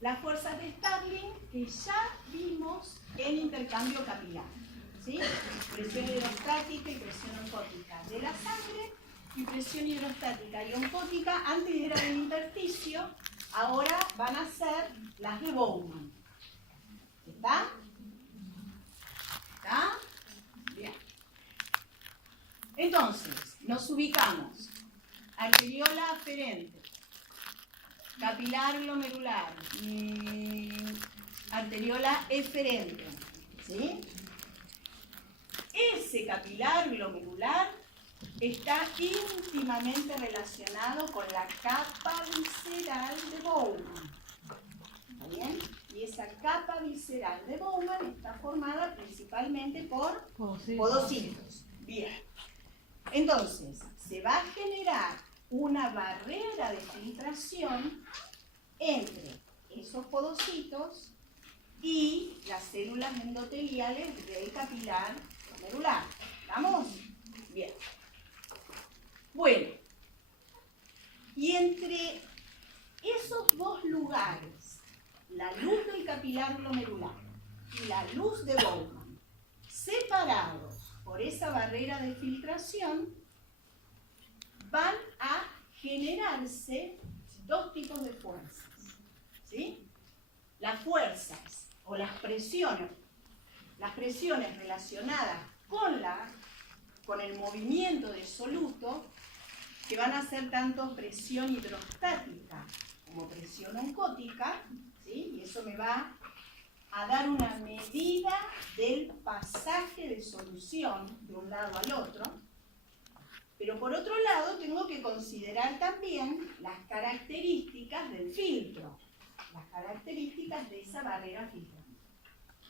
las fuerzas de Starling que ya vimos en intercambio capilar, ¿sí? Presión hidrostática y presión oncótica de la sangre, y presión hidrostática y oncótica, antes era del intersticio, ahora van a ser las de Bowman. ¿Está? ¿Está? Bien. Entonces, nos ubicamos. Arteriola aferente, capilar glomerular, arteriola eferente, ¿sí? Ese capilar glomerular está íntimamente relacionado con la capa visceral de Bowman. ¿Está bien? Y esa capa visceral de Bowman está formada principalmente por podocitos. Bien. Entonces, se va a generar una barrera de filtración entre esos podocitos y las células endoteliales del capilar glomerular. ¿Estamos? Bien. Bueno, y entre esos dos lugares, la luz del capilar glomerular y la luz de Bowman, separados por esa barrera de filtración, van a generarse dos tipos de fuerzas, ¿sí? Las fuerzas o las presiones relacionadas con el movimiento de soluto, que van a ser tanto presión hidrostática como presión oncótica, ¿sí? Y eso me va a dar una medida del pasaje de solución de un lado al otro. Pero por otro lado tengo que considerar también las características del filtro, las características de esa barrera filtrante.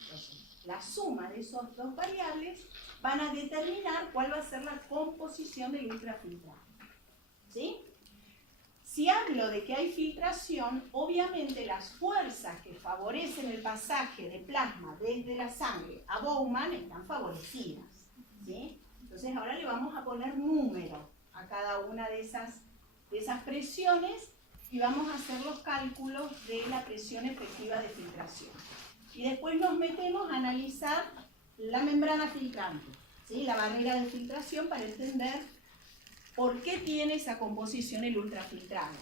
Entonces, la suma de esas dos variables van a determinar cuál va a ser la composición del ultrafiltrado. ¿Sí? Si hablo de que hay filtración, obviamente las fuerzas que favorecen el pasaje de plasma desde la sangre a Bowman están favorecidas, ¿sí? Entonces ahora le vamos a poner número a cada una de esas presiones y vamos a hacer los cálculos de la presión efectiva de filtración. Y después nos metemos a analizar la membrana filtrante, ¿sí? La barrera de filtración, para entender por qué tiene esa composición el ultrafiltrado.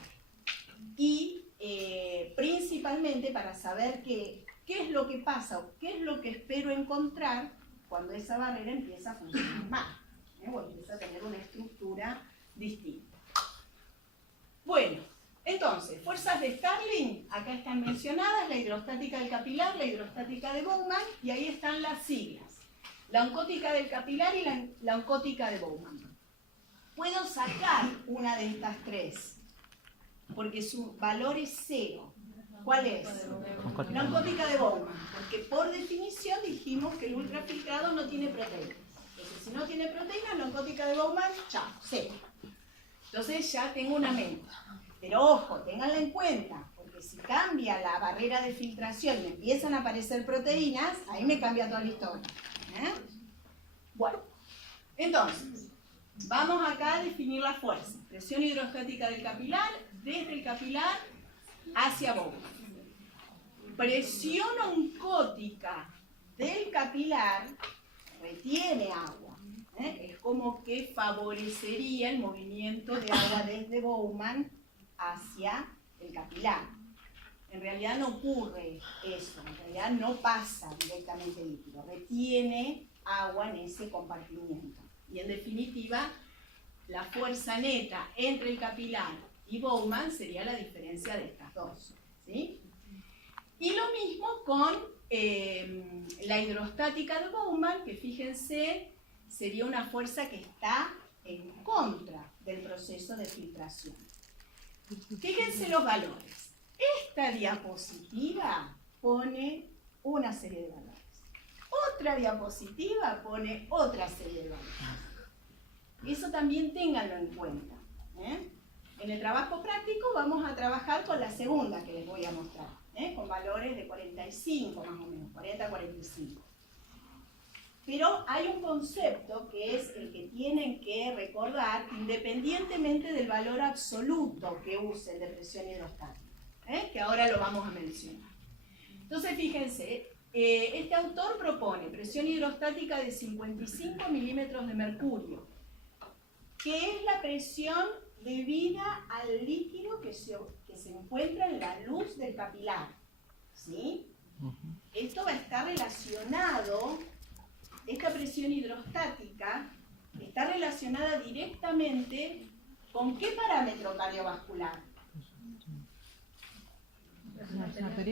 Y principalmente para saber qué es lo que pasa o qué es lo que espero encontrar cuando esa barrera empieza a funcionar mal, o empieza a tener una estructura distinta. Bueno, entonces, fuerzas de Starling, acá están mencionadas, la hidrostática del capilar, la hidrostática de Bowman, y ahí están las siglas. La oncótica del capilar y la oncótica de Bowman. Puedo sacar una de estas tres, porque su valor es 0. ¿Cuál es? La oncótica de Bowman, porque por definición dijimos que el ultrafiltrado no tiene proteínas. Entonces, si no tiene proteínas, la oncótica de Bowman, chao, 0. Entonces ya tengo una menta. Pero ojo, ténganla en cuenta, porque si cambia la barrera de filtración y empiezan a aparecer proteínas, ahí me cambia toda la historia. Bueno, entonces, vamos acá a definir la fuerza. Presión hidrostática del capilar, desde el capilar hacia Bowman. Presión oncótica del capilar retiene agua. Es como que favorecería el movimiento de agua desde Bowman hacia el capilar. En realidad no ocurre eso, en realidad no pasa directamente el líquido, retiene agua en ese compartimiento. Y en definitiva, la fuerza neta entre el capilar y Bowman sería la diferencia de estas dos, ¿sí? Y lo mismo con la hidrostática de Bowman, que fíjense, sería una fuerza que está en contra del proceso de filtración. Fíjense los valores. Esta diapositiva pone una serie de valores. Otra diapositiva pone otra serie de valores. Eso también ténganlo en cuenta. En el trabajo práctico vamos a trabajar con la segunda que les voy a mostrar, con valores de 45 más o menos, 40-45. Pero hay un concepto que es el que tienen que recordar independientemente del valor absoluto que usen de presión hidrostática. que ahora lo vamos a mencionar. Entonces, fíjense, este autor propone presión hidrostática de 55 milímetros de mercurio, que es la presión debida al líquido que se encuentra en la luz del capilar, ¿sí? Esto va a estar relacionado, esta presión hidrostática está relacionada directamente ¿con qué parámetro cardiovascular?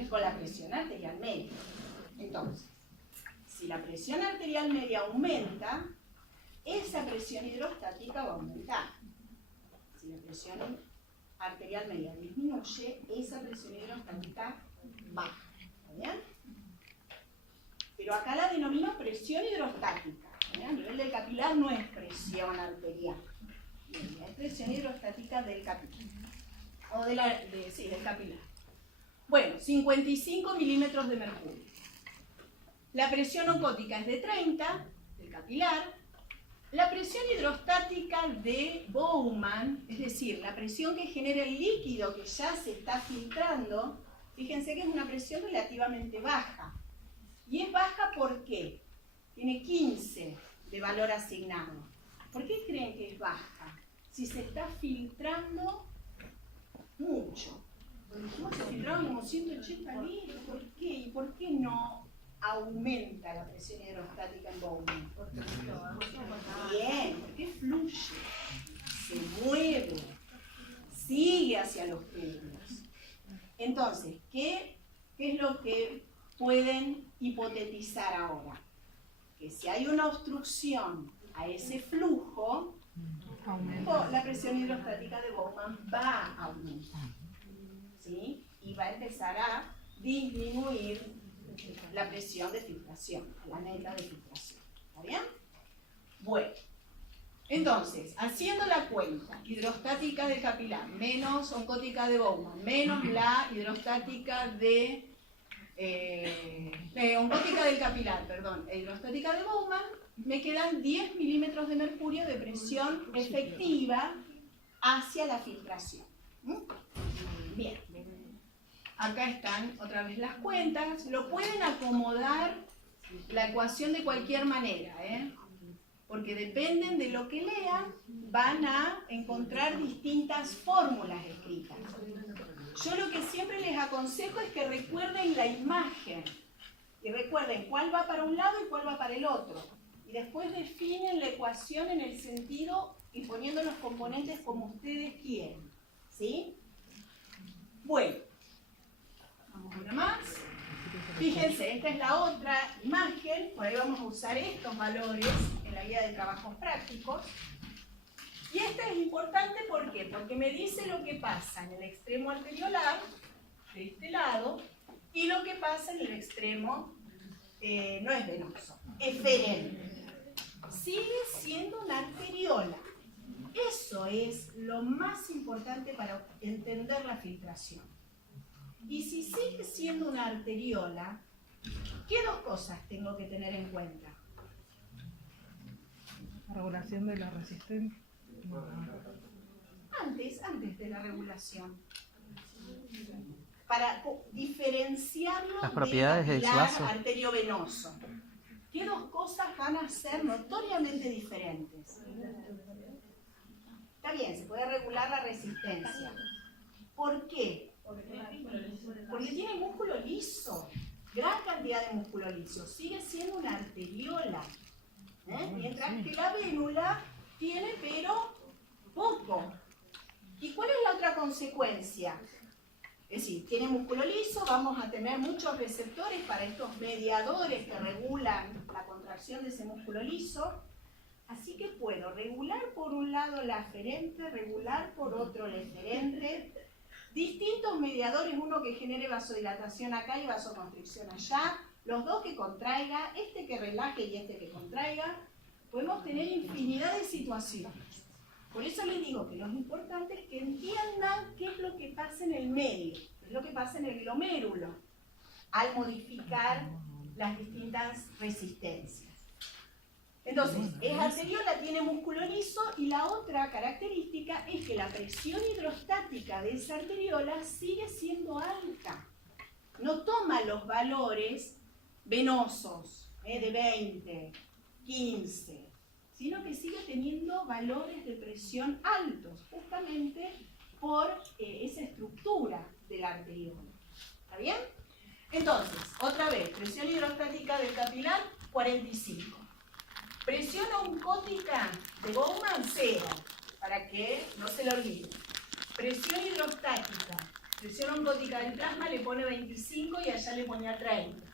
Con la presión arterial media. Entonces, si la presión arterial media aumenta, esa presión hidrostática va a aumentar. Si la presión arterial media disminuye, esa presión hidrostática baja. ¿Está bien? Pero acá la denomino presión hidrostática. A nivel del capilar no es presión arterial. Es presión hidrostática del capilar. O del capilar. Bueno, 55 milímetros de mercurio. La presión oncótica es de 30, del capilar. La presión hidrostática de Bowman, es decir, la presión que genera el líquido que ya se está filtrando, fíjense que es una presión relativamente baja. Y es baja ¿por qué? Tiene 15 de valor asignado. ¿Por qué creen que es baja? Si se está filtrando mucho. Se filtraron como 180 litros. ¿Por qué? ¿Y por qué no aumenta la presión hidrostática en Bowman? Bien, porque fluye, se mueve, sigue hacia los périneos. Entonces, ¿qué es lo que pueden hipotetizar ahora? Que si hay una obstrucción a ese flujo, la presión hidrostática de Bowman va a aumentar, ¿sí? Y va a empezar a disminuir la presión de filtración, la neta de filtración. ¿Está bien? Bueno, entonces, haciendo la cuenta, hidrostática del capilar menos oncótica de Bowman menos la hidrostática de oncótica del capilar, perdón, hidrostática de Bowman, me quedan 10 milímetros de mercurio de presión efectiva hacia la filtración. Bien. Acá están otra vez las cuentas. Lo pueden acomodar la ecuación de cualquier manera, porque dependen de lo que lean, van a encontrar distintas fórmulas escritas. Yo lo que siempre les aconsejo es que recuerden la imagen y recuerden cuál va para un lado y cuál va para el otro. Y después definen la ecuación en el sentido y poniendo los componentes como ustedes quieren. ¿Sí? Bueno, vamos una más. Fíjense, esta es la otra imagen. Por ahí vamos a usar estos valores en la guía de trabajos prácticos. Y esta es importante, ¿por qué? Porque me dice lo que pasa en el extremo arteriolar, de este lado, y lo que pasa en el extremo, no es venoso, eferente. Sigue siendo una arteriola. Eso es lo más importante para entender la filtración. Y si sigue siendo una arteriola, ¿qué dos cosas tengo que tener en cuenta? La regulación de la resistencia. Antes de la regulación. Para diferenciarlo las propiedades del del capilar vaso arteriovenoso. ¿Qué dos cosas van a ser notoriamente diferentes? Está bien, se puede regular la resistencia. ¿Por qué? Porque tiene músculo liso, gran cantidad de músculo liso. Sigue siendo una arteriola. Mientras que la vénula tiene, pero poco. ¿Y cuál es la otra consecuencia? Es decir, tiene músculo liso, vamos a tener muchos receptores para estos mediadores que regulan la contracción de ese músculo liso. Así que puedo regular por un lado la aferente, regular por otro la eferente. Distintos mediadores, uno que genere vasodilatación acá y vasoconstricción allá. Los dos que contraiga, este que relaje y este que contraiga. Podemos tener infinidad de situaciones. Por eso les digo que lo importante es que entiendan qué es lo que pasa en el medio, qué es lo que pasa en el glomérulo, al modificar las distintas resistencias. Entonces, es arteriola, tiene músculo liso, y la otra característica es que la presión hidrostática de esa arteriola sigue siendo alta. No toma los valores venosos de 20, 15, sino que sigue teniendo valores de presión altos, justamente por esa estructura de la arteriola. ¿Está bien? Entonces, otra vez, presión hidrostática del capilar, 45. Presión oncótica de Bowman, 0, para que no se lo olvide. Presión hidrostática, presión oncótica del plasma le pone 25 y allá le ponía 30.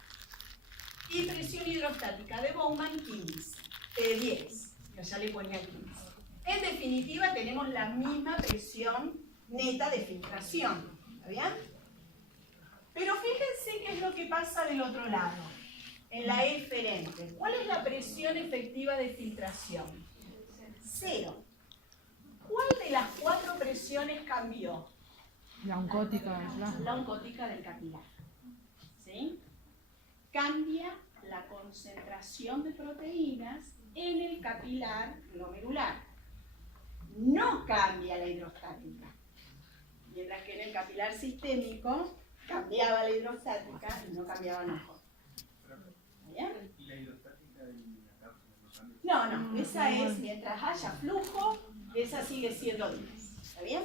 Y presión hidrostática de Bowman, 10, y allá le ponía 15. En definitiva, tenemos la misma presión neta de filtración. ¿Está bien? Pero fíjense qué es lo que pasa del otro lado, en la eferente. ¿Cuál es la presión efectiva de filtración? 0. ¿Cuál de las 4 presiones cambió? La oncótica del plasma. La oncótica del capilar. ¿Sí? Cambia la concentración de proteínas en el capilar glomerular. No cambia la hidrostática. Mientras que en el capilar sistémico cambiaba la hidrostática y no cambiaba la oncótica. ¿Bien? ¿Y la hidrostática de la cápsula no cambia? No, esa es mientras haya flujo, esa sigue siendo 10. ¿Está bien?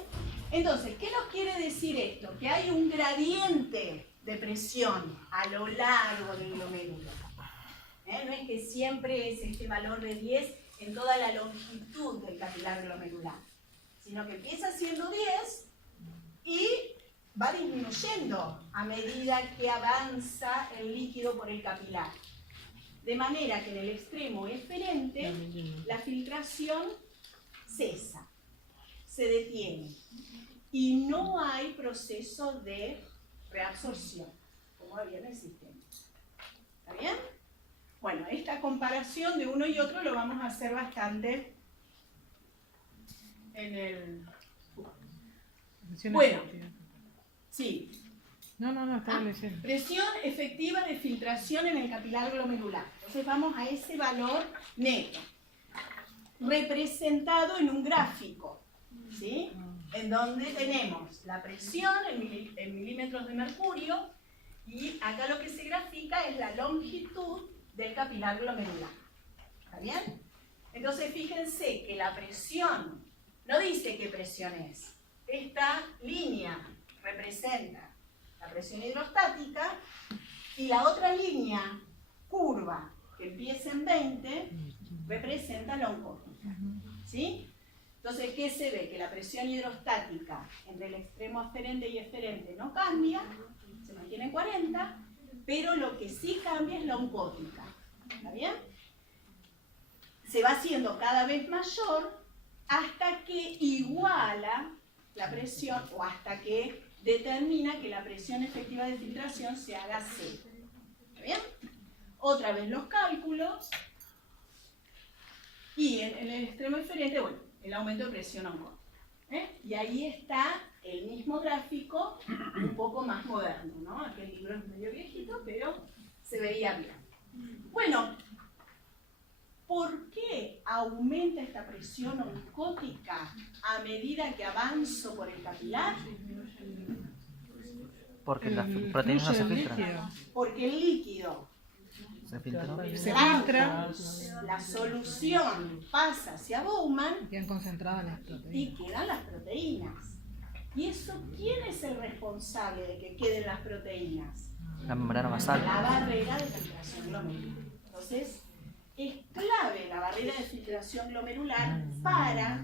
Entonces, ¿qué nos quiere decir esto? Que hay un gradiente de presión a lo largo del glomérulo. No es que siempre es este valor de 10 en toda la longitud del capilar glomerular, sino que empieza siendo 10 y va disminuyendo a medida que avanza el líquido por el capilar. De manera que en el extremo eferente la filtración cesa, se detiene y no hay proceso de reabsorción, como había en el sistema. ¿Está bien? Bueno, esta comparación de uno y otro lo vamos a hacer bastante en el... Bueno, sí. No, estaba leyendo. Presión efectiva de filtración en el capilar glomerular. Entonces vamos a ese valor neto, representado en un gráfico, ¿sí? En donde tenemos la presión en milímetros de mercurio, y acá lo que se grafica es la longitud del capilar glomerular. ¿Está bien? Entonces fíjense que la presión no dice qué presión es. Esta línea representa la presión hidrostática y la otra línea curva que empieza en 20 representa la oncótica. ¿Sí? Entonces, ¿qué se ve? Que la presión hidrostática entre el extremo aferente y eferente no cambia, se mantiene en 40, pero lo que sí cambia es la oncótica. ¿Está bien? Se va haciendo cada vez mayor hasta que iguala la presión, o hasta que determina que la presión efectiva de filtración se haga 0. ¿Está bien? Otra vez los cálculos. Y en el extremo eferente, bueno, el aumento de presión oncótica. Y ahí está el mismo gráfico, un poco más moderno, ¿no? Aquel libro es medio viejito, pero se veía bien. Bueno, ¿por qué aumenta esta presión oncótica a medida que avanzo por el capilar? Porque las proteínas no se filtran. Porque el líquido Se filtran. Se filtra la solución pasa hacia Bowman y han concentrado las y proteínas. quedan las proteínas. ¿Y eso quién es el responsable de que queden las proteínas? La membrana basal. La barrera de filtración glomerular. Entonces, es clave la barrera de filtración glomerular para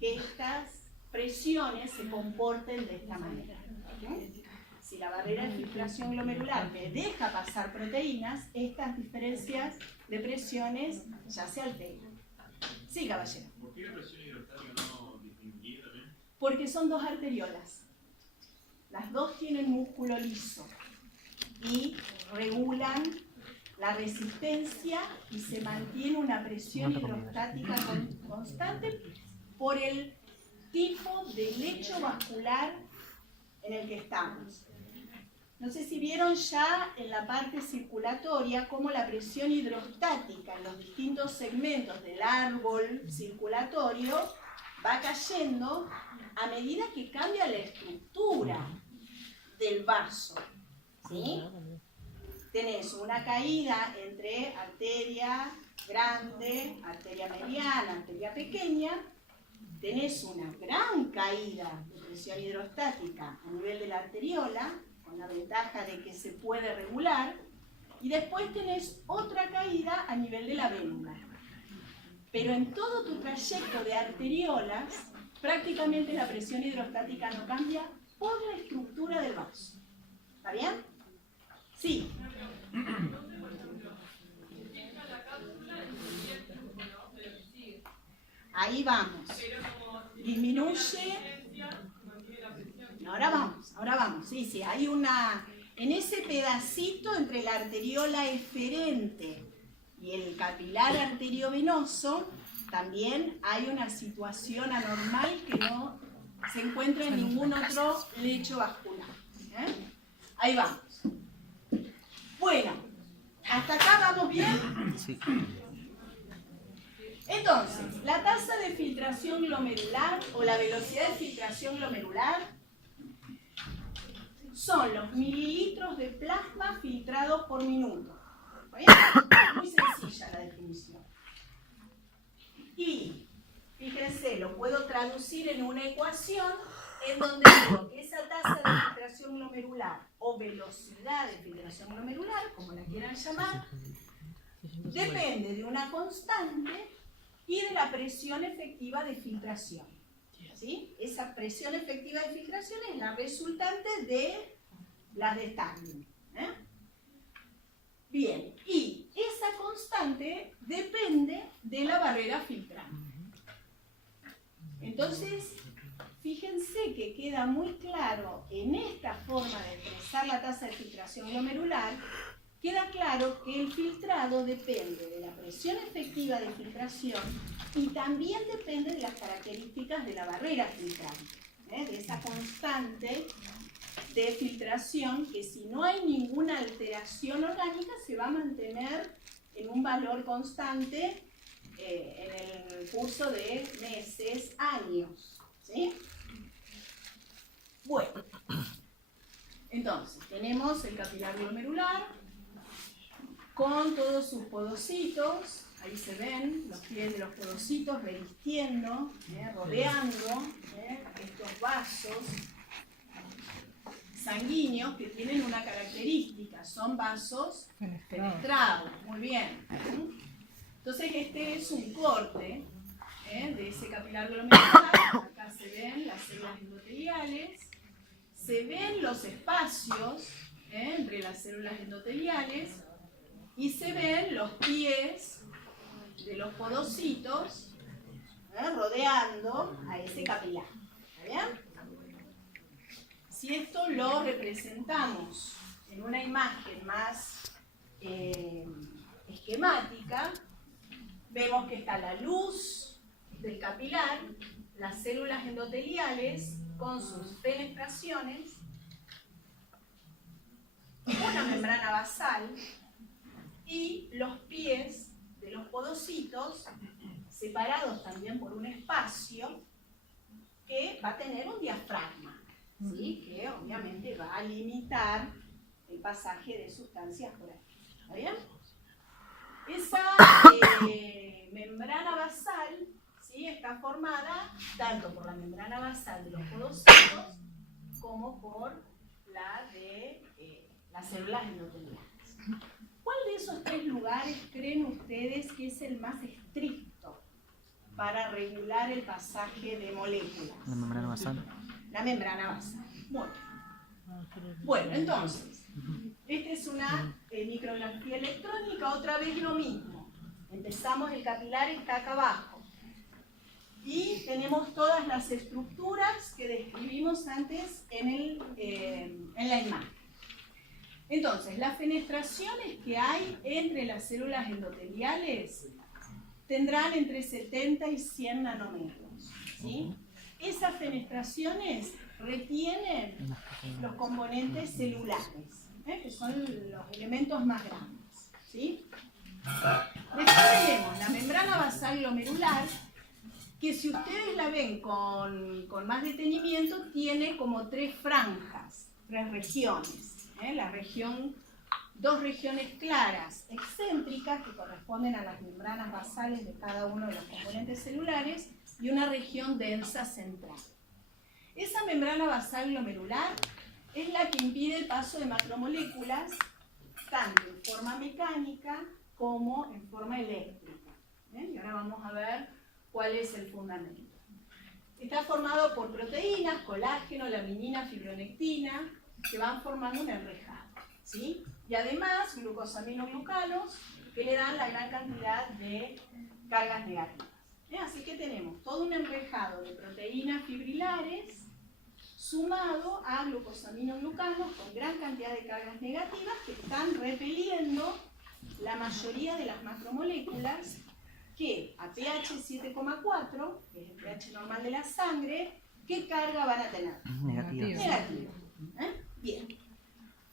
que estas presiones se comporten de esta manera. ¿Okay? Si la barrera de filtración glomerular me deja pasar proteínas, estas diferencias de presiones ya se alteran. Sí, caballero. ¿Por qué la presión hidrostática no disminuye también? Porque son dos arteriolas. Las dos tienen músculo liso y regulan la resistencia y se mantiene una presión hidrostática constante por el tipo de lecho vascular en el que estamos. No sé si vieron ya en la parte circulatoria cómo la presión hidrostática en los distintos segmentos del árbol circulatorio va cayendo a medida que cambia la estructura del vaso, ¿sí? Tenés una caída entre arteria grande, arteria mediana, arteria pequeña. Tenés una gran caída de presión hidrostática a nivel de la arteriola, con la ventaja de que se puede regular, y después tenés otra caída a nivel de la vena. Pero en todo tu trayecto de arteriolas, prácticamente la presión hidrostática no cambia por la estructura del vaso. ¿Está bien? Sí. Ahí vamos. Disminuye. Ahora vamos. Sí, hay una... En ese pedacito entre la arteriola eferente y el capilar arteriovenoso, también hay una situación anormal que no se encuentra en ningún otro lecho vascular. Ahí vamos. Bueno, ¿hasta acá vamos bien? Sí. Entonces, la tasa de filtración glomerular o la velocidad de filtración glomerular son los mililitros de plasma filtrados por minuto. ¿Bien? Muy sencilla la definición. Y, fíjense, lo puedo traducir en una ecuación en donde digo que esa tasa de filtración glomerular o velocidad de filtración glomerular, como la quieran llamar, depende de una constante y de la presión efectiva de filtración. ¿Sí? Esa presión efectiva de filtración es la resultante de las de Stalin. Bien, y esa constante depende de la barrera filtrante. Entonces, fíjense que queda muy claro en esta forma de expresar la tasa de filtración glomerular, queda claro que el filtrado depende de la presión efectiva de filtración y también depende de las características de la barrera filtrante, de esa constante de filtración que si no hay ninguna alteración orgánica se va a mantener en un valor constante en el curso de meses, años. ¿Sí? Bueno, entonces tenemos el capilar glomerular con todos sus podocitos, ahí se ven los pies de los podocitos revistiendo, rodeando estos vasos sanguíneos que tienen una característica, son vasos fenestrados. Muy bien. Entonces este es un corte de ese capilar glomerular. Acá se ven las células endoteliales, se ven los espacios entre las células endoteliales y se ven los pies de los podocitos rodeando a ese capilar. ¿Está bien? Si esto lo representamos en una imagen más esquemática, vemos que está la luz del capilar, las células endoteliales con sus fenestraciones, una membrana basal y los pies de los podocitos separados también por un espacio que va a tener un diafragma, ¿sí? Que obviamente va a limitar el pasaje de sustancias por aquí. ¿Está bien? Esa membrana basal, ¿sí? Está formada tanto por la membrana basal de los podocitos como por la de las células endoteliales. ¿Cuál de esos tres lugares creen ustedes que es el más estricto para regular el pasaje de moléculas? La membrana basal. La membrana basal. Bueno, entonces, esta es una micrografía electrónica, otra vez lo mismo. Empezamos, el capilar está acá abajo. Y tenemos todas las estructuras que describimos antes en la imagen. Entonces, las fenestraciones que hay entre las células endoteliales tendrán entre 70 y 100 nanómetros. ¿Sí? Esas fenestraciones retienen los componentes celulares, que son los elementos más grandes, ¿sí? Después tenemos la membrana basal glomerular, que si ustedes la ven con más detenimiento, tiene como tres franjas, tres regiones. Dos regiones claras, excéntricas, que corresponden a las membranas basales de cada uno de los componentes celulares, y una región densa central. Esa membrana basal glomerular es la que impide el paso de macromoléculas, tanto en forma mecánica como en forma eléctrica. Y ahora vamos a ver cuál es el fundamento. Está formado por proteínas, colágeno, laminina, fibronectina, que van formando un enrejado, ¿sí? Y además glucosaminoglucanos, que le dan la gran cantidad de cargas negativas. Así que tenemos todo un enrejado de proteínas fibrilares sumado a glucosaminoglucanos con gran cantidad de cargas negativas que están repeliendo la mayoría de las macromoléculas que a pH 7,4, que es el pH normal de la sangre, ¿qué carga van a tener? Negativa. Negativa. Bien.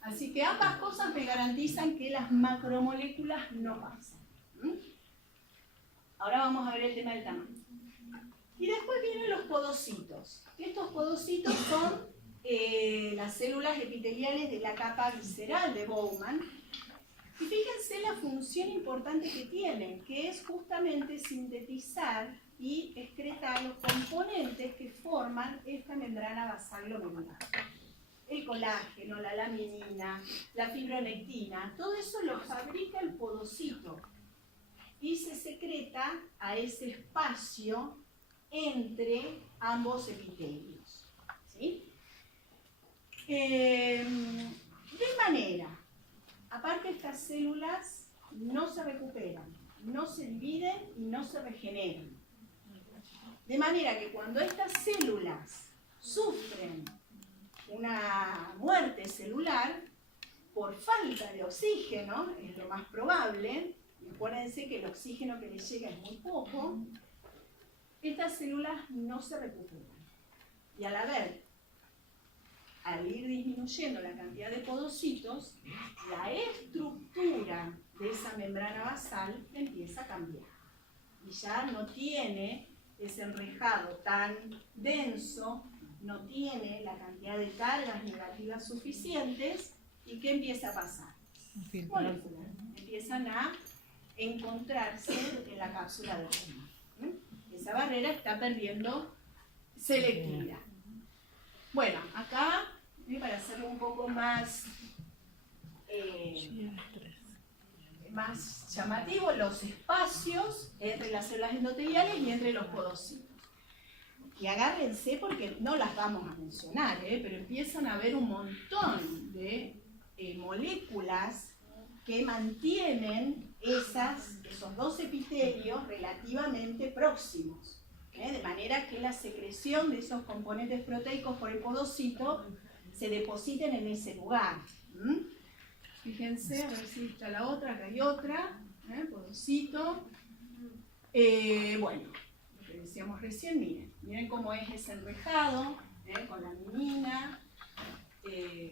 Así que ambas cosas me garantizan que las macromoléculas no pasan. Ahora vamos a ver el tema del tamaño. Y después vienen los podocitos. Estos podocitos son las células epiteliales de la capa visceral de Bowman. Y fíjense la función importante que tienen, que es justamente sintetizar y excretar los componentes que forman esta membrana basal glomerular. El colágeno, la laminina, la fibronectina, todo eso lo fabrica el podocito y se secreta a ese espacio entre ambos epitelios, ¿sí? De manera, aparte estas células no se recuperan, no se dividen y no se regeneran. De manera que cuando estas células sufren una muerte celular por falta de oxígeno, es lo más probable, y acuérdense que el oxígeno que les llega es muy poco, estas células no se recuperan. Y al ir disminuyendo la cantidad de podocitos, la estructura de esa membrana basal empieza a cambiar. Y ya no tiene ese enrejado tan denso, no tiene la cantidad de cargas negativas suficientes, ¿y qué empieza a pasar? Moléculas empiezan a encontrarse en la cápsula del pulmón. Esa barrera está perdiendo selectividad. Bueno, acá, para hacerlo un poco más llamativo, los espacios entre las células endoteliales y entre los podocitos. Y agárrense porque no las vamos a mencionar, pero empiezan a haber un montón de moléculas que mantienen esos dos epitelios relativamente próximos. De manera que la secreción de esos componentes proteicos por el podocito se depositen en ese lugar. Fíjense, a ver si está la otra, acá hay otra, podocito. Bueno, lo que decíamos recién, miren cómo es ese enrejado, con laminina,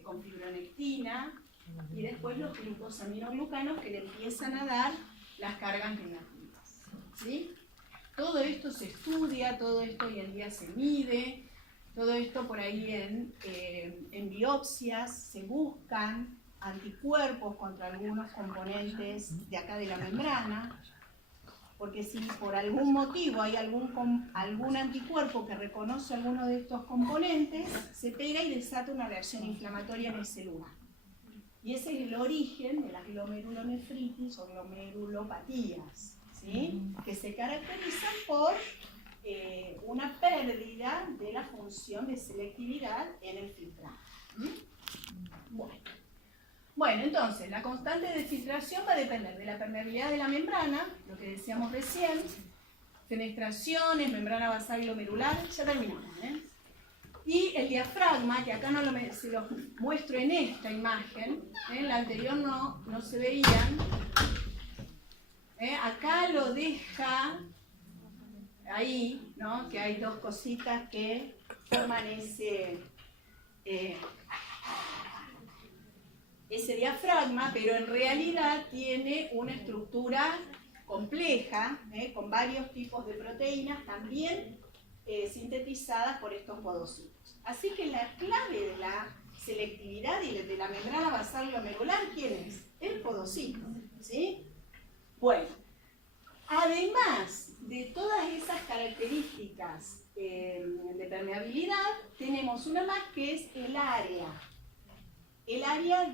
con fibronectina, y después los glucosaminoglucanos que le empiezan a dar las cargas negativas, ¿sí? Todo esto se estudia, todo esto hoy en día se mide, todo esto por ahí en biopsias se buscan anticuerpos contra algunos componentes de acá de la membrana, porque si por algún motivo hay algún anticuerpo que reconoce alguno de estos componentes, se pega y desata una reacción inflamatoria en ese lugar. Y ese es el origen de las glomerulonefritis o glomerulopatías, ¿sí? Que se caracterizan por una pérdida de la función de selectividad en el filtrado. Bueno, entonces, la constante de filtración va a depender de la permeabilidad de la membrana, lo que decíamos recién, fenestraciones, membrana basal glomerular, ya terminamos, y el diafragma, que acá se los muestro en esta imagen, en la anterior no se veían, acá lo deja ahí, ¿no? Que hay dos cositas que forman ese diafragma, pero en realidad tiene una estructura compleja, con varios tipos de proteínas, también sintetizadas por estos podocitos. Así que la clave de la selectividad y de la membrana basal glomerular, ¿quién es? El podocito, ¿sí? Bueno, además de todas esas características de permeabilidad, tenemos una más que es el área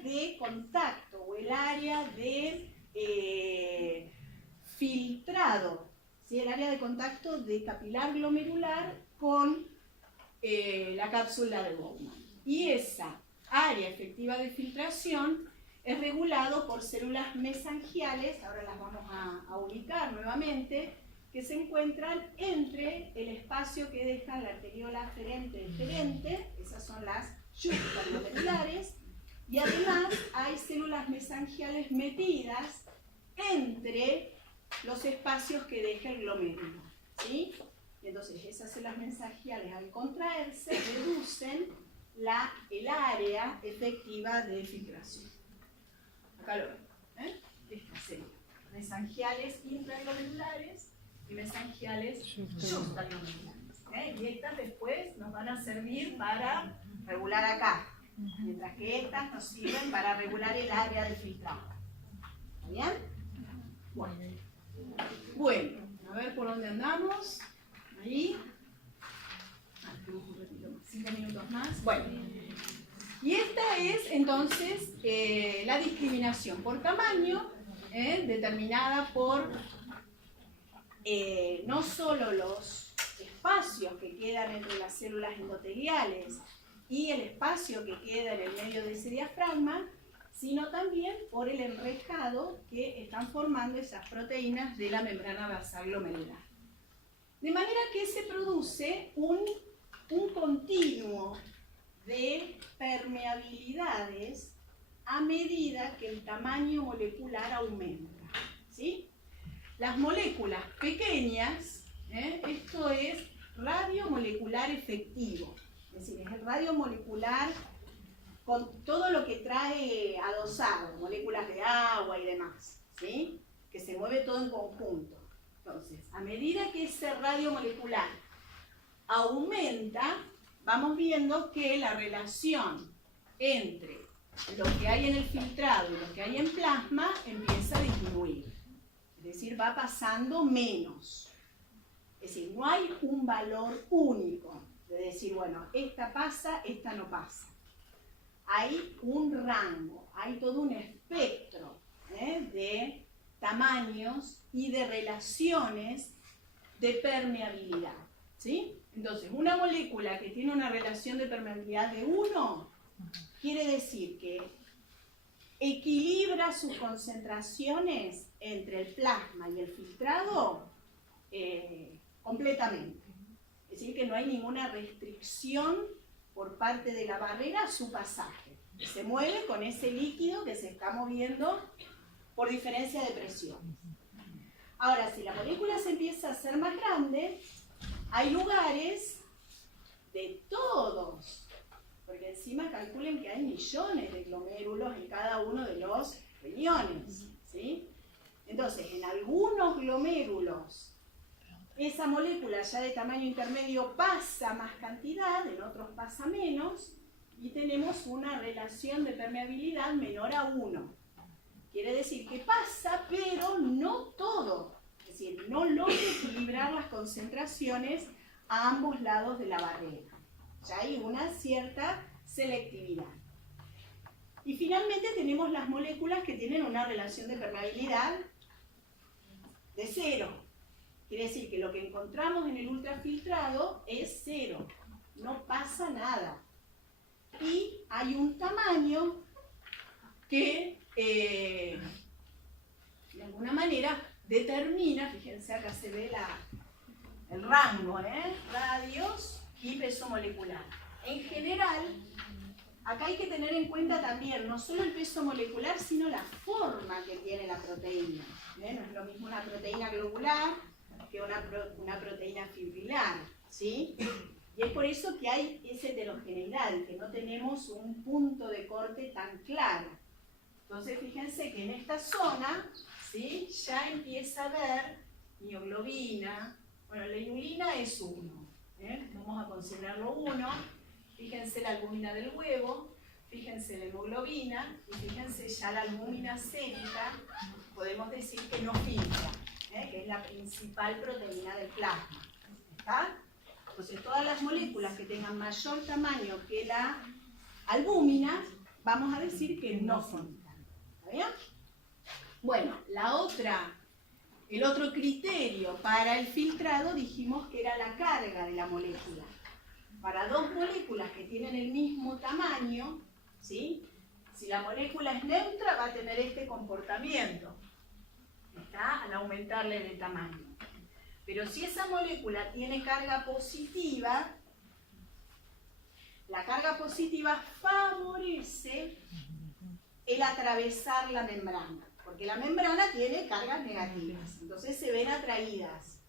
de contacto o el área de filtrado, ¿sí? El área de contacto de capilar glomerular con la cápsula de Bowman. Y esa área efectiva de filtración es regulado por células mesangiales, ahora las vamos a ubicar nuevamente, que se encuentran entre el espacio que deja la arteriola aferente, esas son las glomerulares, y además hay células mesangiales metidas entre los espacios que deja el glomérulo, ¿sí? Entonces esas células mesangiales al contraerse reducen el área efectiva de filtración. Acá lo ven, estas células mesangiales intraglomerulares y mesangiales supraglomerulares. Y estas después nos van a servir para regular acá, mientras que estas nos sirven para regular el área de filtrado. ¿Está bien? Bueno, a ver por dónde andamos. Ahí. 5 minutos más. Bueno, y esta es entonces la discriminación por tamaño, determinada por no solo los espacios que quedan entre las células endoteliales y el espacio que queda en el medio de ese diafragma, sino también por el enrejado que están formando esas proteínas de la membrana basal glomerular. De manera que se produce un continuo de permeabilidades a medida que el tamaño molecular aumenta, ¿sí? Las moléculas pequeñas, esto es radio molecular efectivo, es decir, es el radio molecular con todo lo que trae adosado, moléculas de agua y demás, ¿sí? Que se mueve todo en conjunto. Entonces, a medida que ese radio molecular aumenta, vamos viendo que la relación entre lo que hay en el filtrado y lo que hay en plasma empieza a disminuir. Es decir, va pasando menos. Es decir, no hay un valor único de decir, bueno, esta pasa, esta no pasa. Hay un rango, hay todo un espectro de tamaños y de relaciones de permeabilidad, ¿sí? Entonces, una molécula que tiene una relación de permeabilidad de 1 quiere decir que equilibra sus concentraciones entre el plasma y el filtrado completamente. Es decir, que no hay ninguna restricción por parte de la barrera a su pasaje. Se mueve con ese líquido que se está moviendo por diferencia de presión. Ahora, si la molécula se empieza a hacer más grande, hay lugares de todos, porque encima calculen que hay millones de glomérulos en cada uno de los riñones, ¿sí? Entonces, en algunos glomérulos, esa molécula ya de tamaño intermedio pasa más cantidad, en otros pasa menos, y tenemos una relación de permeabilidad menor a 1. Quiere decir que pasa, pero no todo. Es decir, no logra equilibrar las concentraciones a ambos lados de la barrera. Ya hay una cierta selectividad. Y finalmente tenemos las moléculas que tienen una relación de permeabilidad de 0. Quiere decir que lo que encontramos en el ultrafiltrado es 0. No pasa nada. Y hay un tamaño que de alguna manera determina, fíjense acá se ve el rango, radios y peso molecular. En general, acá hay que tener en cuenta también no solo el peso molecular, sino la forma que tiene la proteína. No es lo mismo una proteína globular que una proteína fibrilar, ¿sí? Y es por eso que hay esa heterogeneidad, que no tenemos un punto de corte tan claro. Entonces fíjense que en esta zona, ¿sí?, ya empieza a haber mioglobina. Bueno, la inulina es 1, vamos a considerarlo 1. Fíjense la albúmina del huevo, fíjense la hemoglobina, y fíjense ya la albúmina sérica, podemos decir que no filtra, que es la principal proteína del plasma. ¿Está? Entonces todas las moléculas que tengan mayor tamaño que la albúmina, vamos a decir que no filtran. ¿Está bien? Bueno, el otro criterio para el filtrado dijimos que era la carga de la molécula. Para dos moléculas que tienen el mismo tamaño, ¿sí?, si la molécula es neutra va a tener este comportamiento, ¿está?, al aumentarle de tamaño. Pero si esa molécula tiene carga positiva, la carga positiva favorece el atravesar la membrana, porque la membrana tiene cargas negativas, entonces se ven atraídas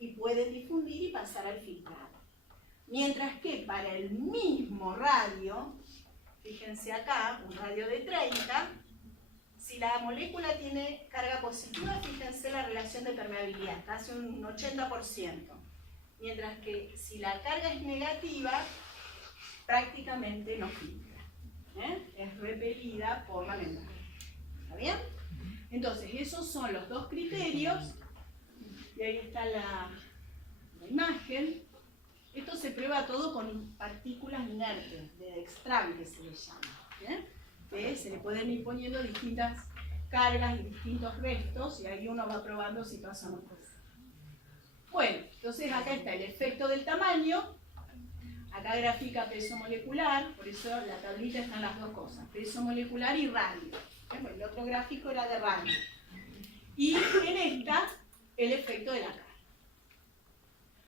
y pueden difundir y pasar al filtrado. Mientras que para el mismo radio, fíjense acá, un radio de 30, si la molécula tiene carga positiva, fíjense la relación de permeabilidad, casi un 80%. Mientras que si la carga es negativa, prácticamente no filtra. Es repelida por la membrana. ¿Está bien? Entonces, esos son los dos criterios. Y ahí está la imagen. Esto se prueba todo con partículas inertes, de Dextran, que se le llama. Se le pueden ir poniendo distintas cargas y distintos restos, y ahí uno va probando si pasa o no pasa. Bueno, entonces acá está el efecto del tamaño. Acá grafica peso molecular, por eso la tablita están las dos cosas, peso molecular y radio. Bueno, el otro gráfico era de radio. Y en esta, el efecto de la carga.